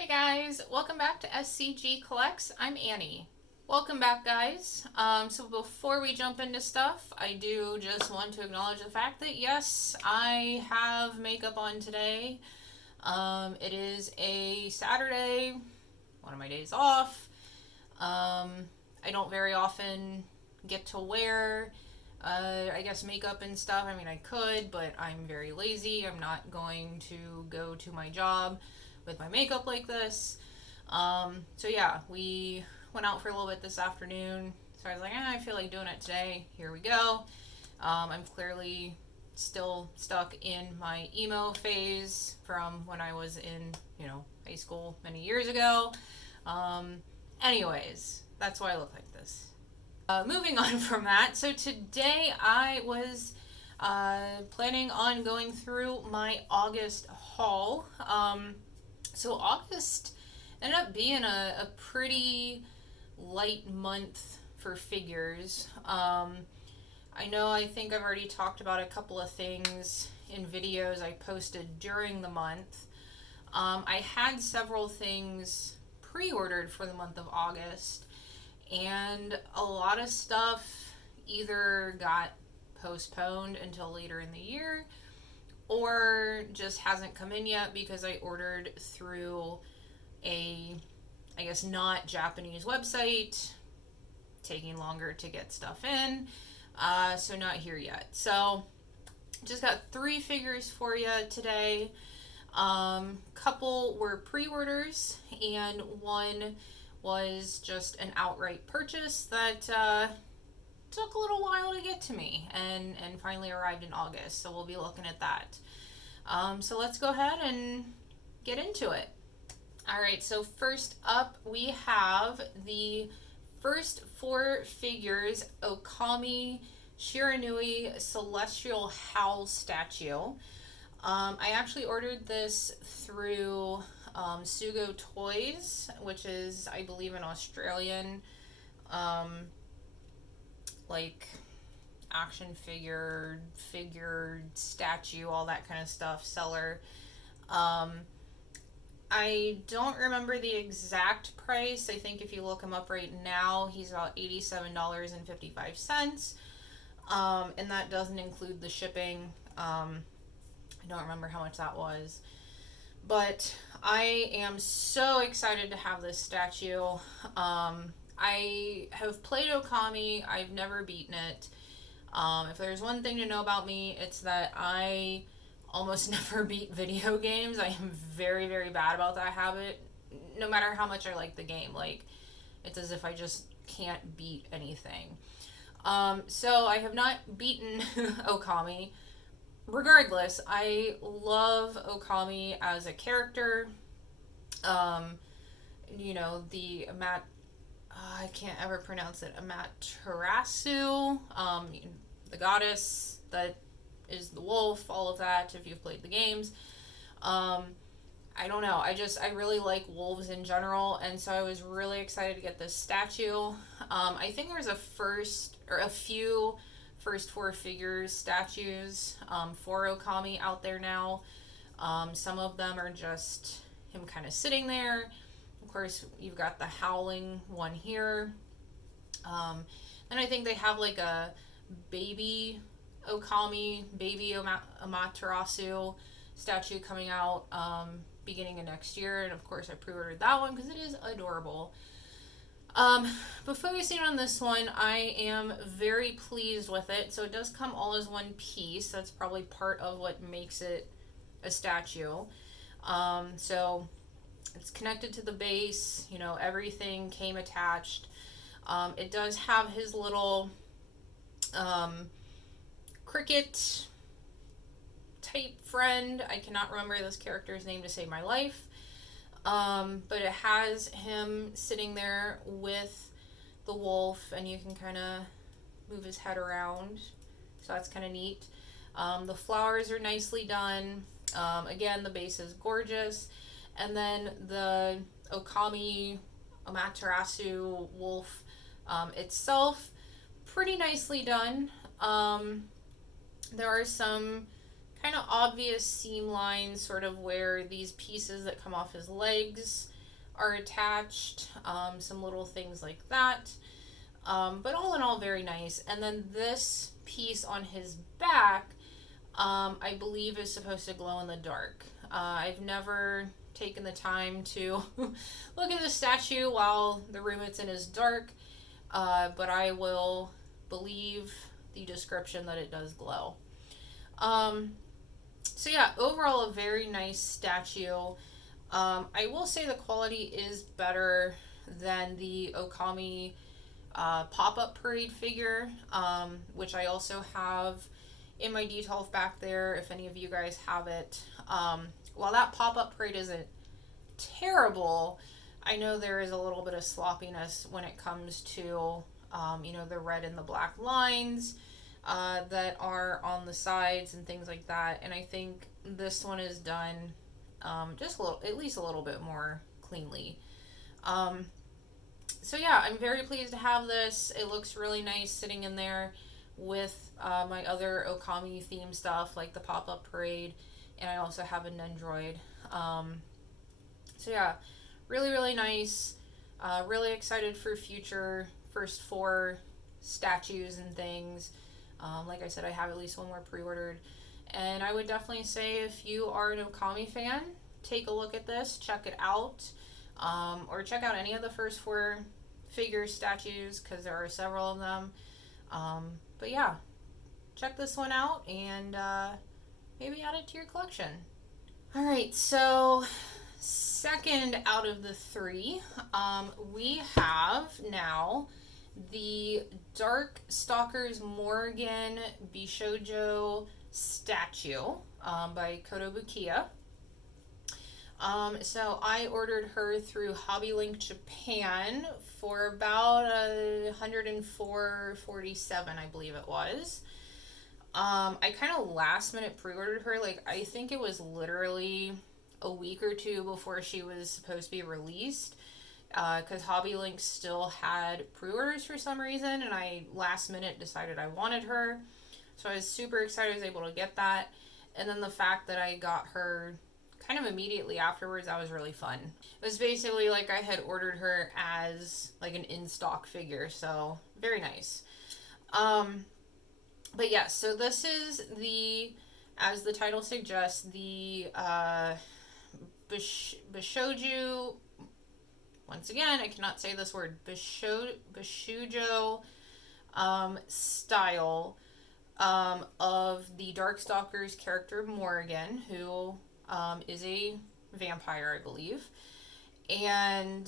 Hey guys, welcome back to SCG Collects. I'm Annie. Welcome back, guys. So before we jump into stuff, I do just want to acknowledge the fact that yes, I have makeup on today. It is a Saturday, one of my days off. I don't very often get to wear, I guess, makeup and stuff. I mean, I could, but I'm very lazy. I'm not going to go to my job with my makeup like this. So yeah, we went out for a little bit this afternoon. So I was like, I feel like doing it today. Here we go. I'm clearly still stuck in my emo phase from when I was in, high school many years ago. Anyways, that's why I look like this. Moving on from that, so today I was planning on going through my August haul. So August ended up being a pretty light month for figures. I think I've already talked about a couple of things in videos I posted during the month. I had several things pre-ordered for the month of August, and a lot of stuff either got postponed until later in the year or just hasn't come in yet because I ordered through a, I guess, not Japanese website, taking longer to get stuff in, so not here yet. So just got 3 figures for you today. Couple were pre-orders and one was just an outright purchase that took a little while to get to me and finally arrived in August. So we'll be looking at that. So let's go ahead and get into it. All right, so first up we have the first 4 figures, Okami Shiranui Celestial Howl statue. I actually ordered this through Sugo Toys, which is, I believe, an Australian action figure, statue, all that kind of stuff seller. I don't remember the exact price. I think if you look him up right now, he's about $87.55. And that doesn't include the shipping. I don't remember how much that was. But I am so excited to have this statue. I have played Okami. I've never beaten it. If there's one thing to know about me, it's that I almost never beat video games. I am very, very bad about that habit. No matter how much I like the game, it's as if I just can't beat anything. So I have not beaten Okami. Regardless, I love Okami as a character. The I can't ever pronounce it, Amaterasu, the goddess that is the wolf, all of that, if you've played the games. I don't know, I really like wolves in general, and so I was really excited to get this statue. I think there's a few first 4 figures statues for Okami out there now. Some of them are just him kind of sitting there. Of course, you've got the howling one here. And I think they have a baby Okami, baby Amaterasu statue coming out beginning of next year. And of course, I pre-ordered that one because it is adorable. But focusing on this one, I am very pleased with it. So it does come all as one piece. That's probably part of what makes it a statue. So it's connected to the base, everything came attached. It does have his little cricket type friend. I cannot remember this character's name to save my life. But it has him sitting there with the wolf, and you can kind of move his head around. So that's kind of neat. The flowers are nicely done. Again, the base is gorgeous. And then the Okami Amaterasu wolf itself, pretty nicely done. There are some kind of obvious seam lines, sort of where these pieces that come off his legs are attached, some little things like that. But all in all, very nice. And then this piece on his back, I believe is supposed to glow in the dark. I've never taken the time to look at the statue while the room it's in is dark, but I will believe the description that it does glow. So yeah, overall a very nice statue. I will say the quality is better than the Okami pop-up parade figure, which I also have in my Detolf back there if any of you guys have it. While that pop-up parade isn't terrible, I know there is a little bit of sloppiness when it comes to the red and the black lines that are on the sides and things like that. And I think this one is done just a little, at least a little bit more cleanly. So yeah, I'm very pleased to have this. It looks really nice sitting in there with my other Okami theme stuff like the pop-up parade, and I also have a Nendroid. So yeah, really, really nice. Really excited for future first 4 statues and things. Like I said, I have at least one more pre-ordered. And I would definitely say if you are an Okami fan, take a look at this, check it out. Or check out any of the first 4 figure statues because there are several of them. But yeah, check this one out and maybe add it to your collection. Alright, so second out of the 3, we have now the Dark Stalkers Morrigan Bishoujo statue by Kotobukiya. So I ordered her through Hobby Link Japan for about $104.47, I believe it was. I kind of last minute pre-ordered her. Like, I think it was literally a week or 2 before she was supposed to be released, because Hobby Link still had pre-orders for some reason, and I last minute decided I wanted her. So I was super excited I was able to get that. And then the fact that I got her kind of immediately afterwards, that was really fun. It was basically like I had ordered her as like an in-stock figure, so very nice. But yes, so this is the, as the title suggests, the Bishoujo, once again, I cannot say this word, Bishoujo style of the Darkstalkers character Morrigan, who is a vampire, I believe. And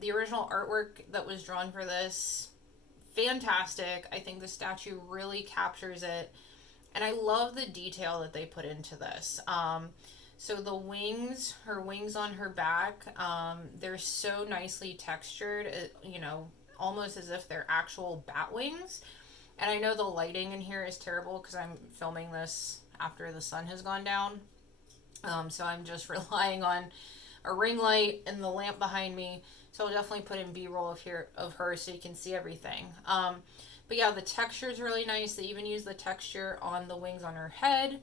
the original artwork that was drawn for this, fantastic. I think the statue really captures it. And I love the detail that they put into this. So the wings, her wings on her back, they're so nicely textured, almost as if they're actual bat wings. And I know the lighting in here is terrible because I'm filming this after the sun has gone down. So I'm just relying on a ring light and the lamp behind me. So I'll definitely put in B-roll of her so you can see everything. But yeah, the texture is really nice. They even use the texture on the wings on her head.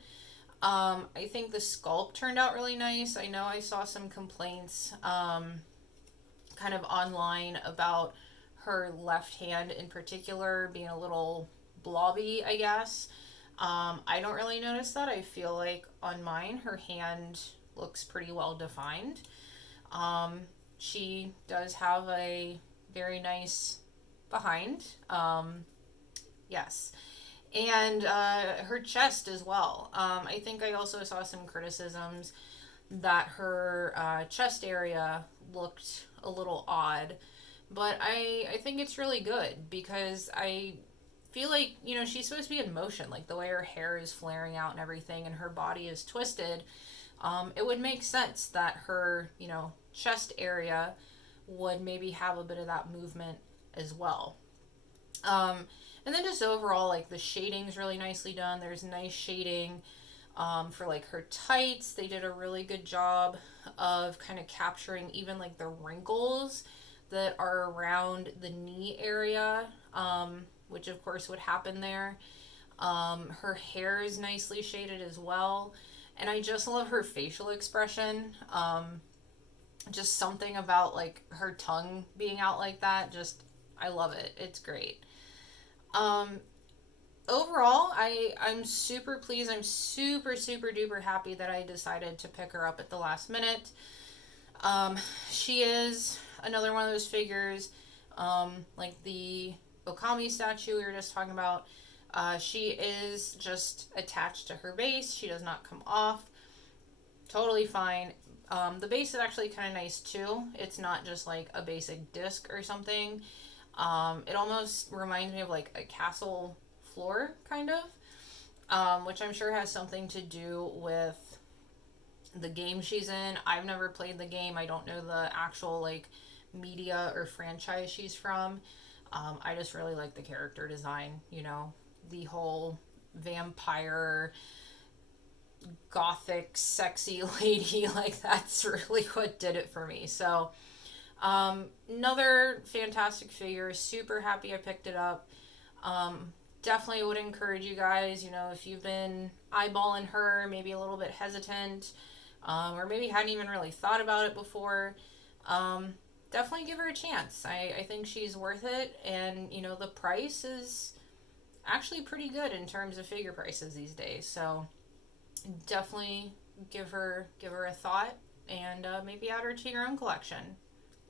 I think the sculpt turned out really nice. I know I saw some complaints kind of online about her left hand in particular being a little blobby, I guess. I don't really notice that. I feel like on mine, her hand looks pretty well defined. She does have a very nice behind. Yes. And her chest as well. I think I also saw some criticisms that her chest area looked a little odd. But I think it's really good because I feel like, she's supposed to be in motion, like the way her hair is flaring out and everything and her body is twisted. It would make sense that her, chest area would maybe have a bit of that movement as well. And then just overall, like the shading's really nicely done. There's nice shading for like her tights. They did a really good job of kind of capturing even like the wrinkles that are around the knee area, which of course would happen there. Her hair is nicely shaded as well. And I just love her facial expression. Just something about like her tongue being out like that. Just, I love it. It's great. Um, Overall, I'm super pleased. I'm super duper happy that I decided to pick her up at the last minute. She is another one of those figures, like the Okami statue we were just talking about. She is just attached to her base. She does not come off. Totally fine. The base is actually kind of nice too. It's not just like a basic disc or something. It almost reminds me of like a castle floor, kind of, which I'm sure has something to do with the game she's in. I've never played the game. I don't know the actual like media or franchise she's from. I just really like the character design. The whole vampire, gothic, sexy lady. Like that's really what did it for me. So, another fantastic figure. Super happy I picked it up. Definitely would encourage you guys, if you've been eyeballing her, maybe a little bit hesitant, or maybe hadn't even really thought about it before, definitely give her a chance. I think she's worth it, and, the price is actually pretty good in terms of figure prices these days, so definitely give her a thought, and maybe add her to your own collection.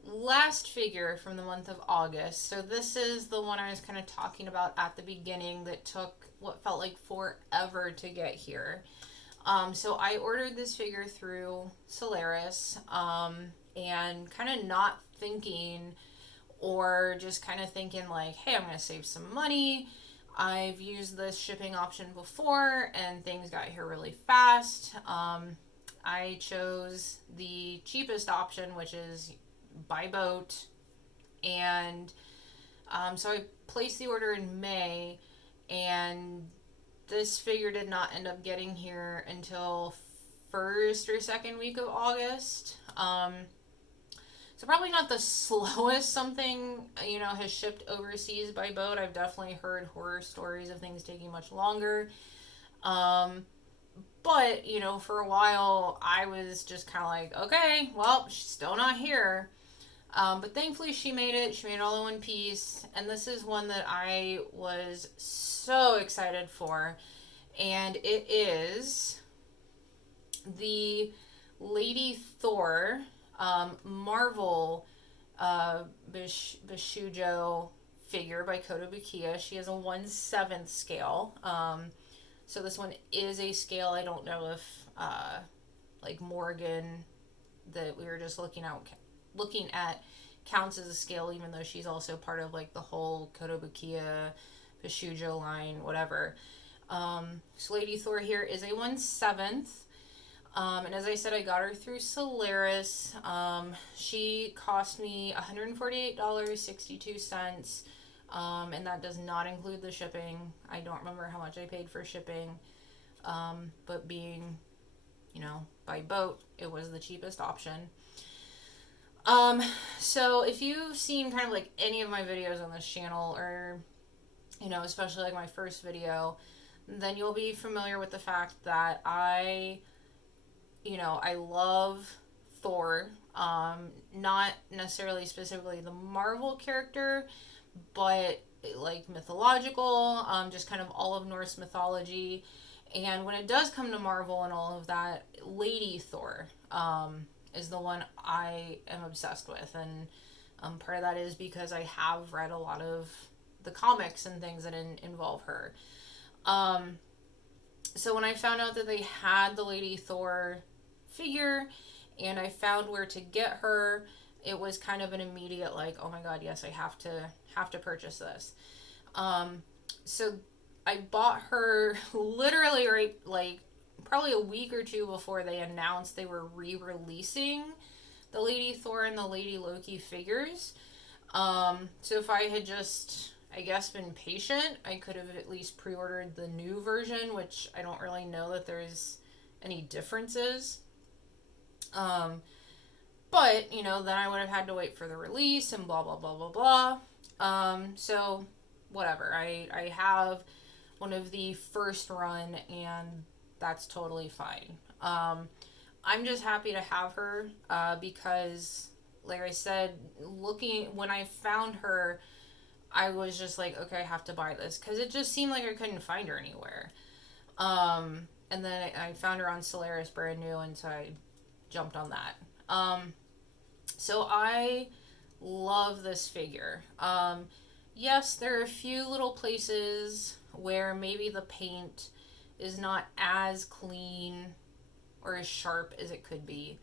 Last figure from the month of August. So this is the one I was kind of talking about at the beginning that took what felt like forever to get here. So I ordered this figure through Solaris, and kind of not thinking, or just kind of thinking like, hey, I'm going to save some money. I've used this shipping option before and things got here really fast. I chose the cheapest option, which is by boat, and so I placed the order in May, and this figure did not end up getting here until first or second week of August. So probably not the slowest something has shipped overseas by boat. I've definitely heard horror stories of things taking much longer. But for a while I was just kind of like, okay, well, she's still not here. But thankfully she made it. She made it all in one piece. And this is one that I was so excited for. And it is the Lady Thor Marvel Bishoujo figure by Kotobukiya. She has a 1/7 scale. So this one is a scale. I don't know if like Morrigan that we were just looking at counts as a scale, even though she's also part of like the whole Kotobukiya Bishoujo line, whatever. So Lady Thor here is a 1/7. And as I said, I got her through Solaris. She cost me $148.62. And that does not include the shipping. I don't remember how much I paid for shipping. But being, by boat, it was the cheapest option. So if you've seen kind of like any of my videos on this channel, or, especially like my first video, then you'll be familiar with the fact that I love Thor. Not necessarily specifically the Marvel character, but like mythological, just kind of all of Norse mythology. And when it does come to Marvel and all of that, Lady Thor is the one I am obsessed with. And part of that is because I have read a lot of the comics and things that involve her. So when I found out that they had the Lady Thor figure and I found where to get her, it was kind of an immediate like, oh my god, yes, I have to purchase this. So I bought her literally right like probably a week or two before they announced they were re-releasing the Lady Thor and the Lady Loki figures. So if I had just, I guess, been patient, I could have at least pre-ordered the new version, which I don't really know that there's any differences. But, then I would have had to wait for the release and blah, blah, blah, blah, blah. So, whatever. I have one of the first run, and that's totally fine. I'm just happy to have her because, like I said, looking when I found her, I was just like, okay, I have to buy this because it just seemed like I couldn't find her anywhere. And then I found her on Solaris brand new, and so I jumped on that. So I love this figure. Yes, there are a few little places where maybe the paint is not as clean or as sharp as it could be.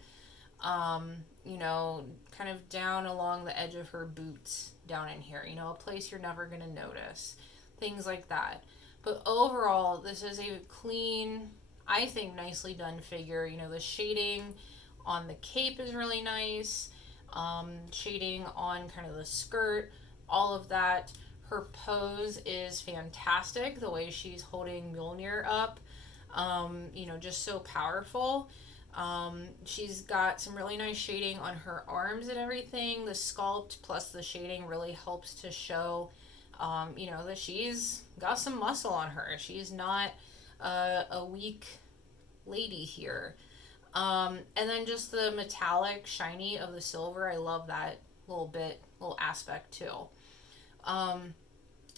You know, kind of down along the edge of her boots down in here, you know, a place you're never going to notice. Things like that. But overall, this is a clean, I think, nicely done figure. You know, the shading on the cape is really nice. Shading on kind of the skirt, all of that. Her pose is fantastic. The way she's holding Mjolnir up, you know, just so powerful. She's got some really nice shading on her arms and everything. The sculpt plus the shading really helps to show, you know, that she's got some muscle on her. She's not a weak lady here. And then just the metallic shiny of the silver. I love that little aspect too.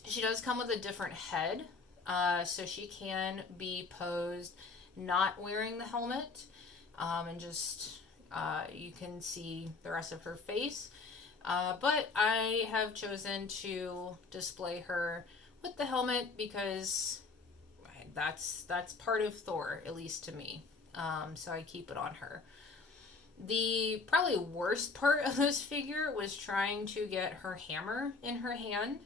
She does come with a different head, so she can be posed not wearing the helmet, and just you can see the rest of her face. But I have chosen to display her with the helmet because that's part of Thor, at least to me. So I keep it on her. The probably worst part of this figure was trying to get her hammer in her hand.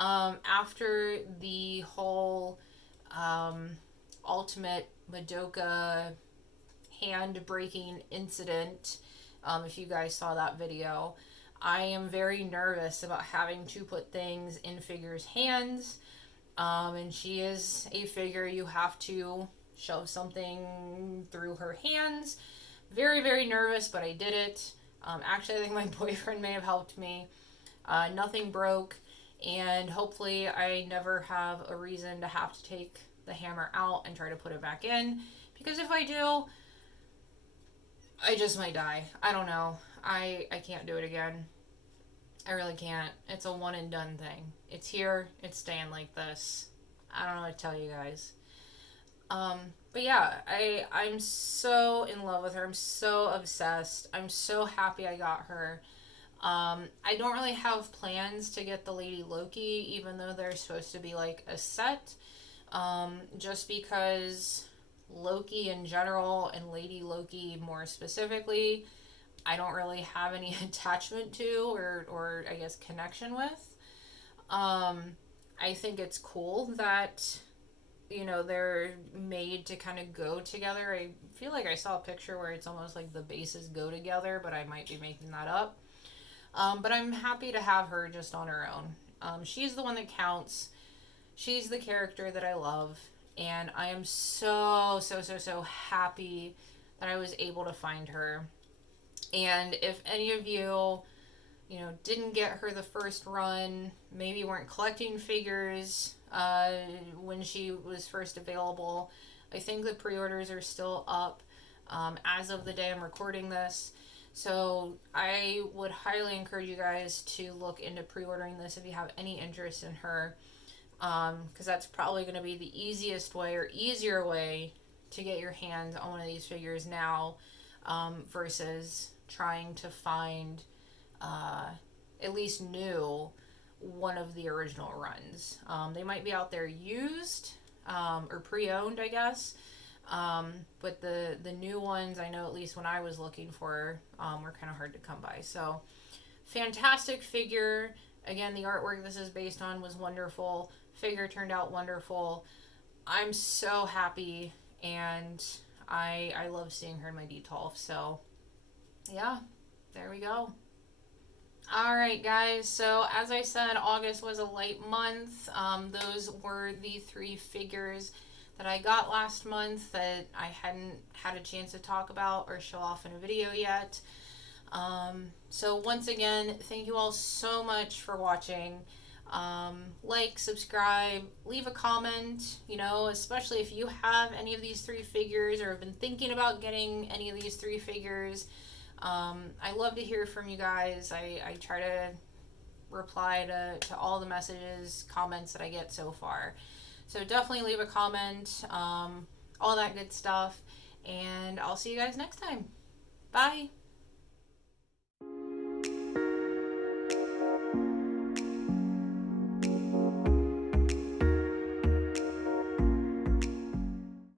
After the whole ultimate Madoka hand breaking incident, if you guys saw that video, I am very nervous about having to put things in figures' hands. And she is a figure you have to shove something through her hands. Very, very nervous, but I did it. Actually, I think my boyfriend may have helped me. Nothing broke, and hopefully I never have a reason to have to take the hammer out and try to put it back in, because if I do, I just might die. I don't know. I can't do it again. I really can't. It's a one and done thing. It's here. It's staying like this. I don't know what to tell you guys. But yeah, I'm so in love with her. I'm so obsessed. I'm so happy I got her. I don't really have plans to get the Lady Loki, even though they're supposed to be like a set. Just because Loki in general and Lady Loki more specifically, I don't really have any attachment to or I guess connection with. I think it's cool that, you know, they're made to kind of go together. I feel like I saw a picture where it's almost like the bases go together, but I might be making that up. But I'm happy to have her just on her own. She's the one that counts. She's the character that I love. And I am so, so, so, so happy that I was able to find her. And if any of you, you know, didn't get her the first run, maybe weren't collecting figures when she was first available, I think the pre-orders are still up as of the day I'm recording this. So I would highly encourage you guys to look into pre-ordering this if you have any interest in her, because that's probably going to be the easiest way or easier way to get your hands on one of these figures now, versus trying to find at least new one of the original runs. They might be out there used or pre-owned, I guess. But the new ones, I know at least when I was looking for, were kind of hard to come by. So, fantastic figure. Again, the artwork this is based on was wonderful. Figure turned out wonderful. I'm so happy, and I love seeing her in my D12. So, yeah, there we go. Alright guys, so as I said, August was a light month. Those were the 3 figures that I got last month that I hadn't had a chance to talk about or show off in a video yet. So once again, thank you all so much for watching. Like, subscribe, leave a comment, especially if you have any of these three figures or have been thinking about getting any of these three figures. I love to hear from you guys. I try to reply to all the messages, comments that I get so far. So definitely leave a comment, all that good stuff, and I'll see you guys next time. Bye.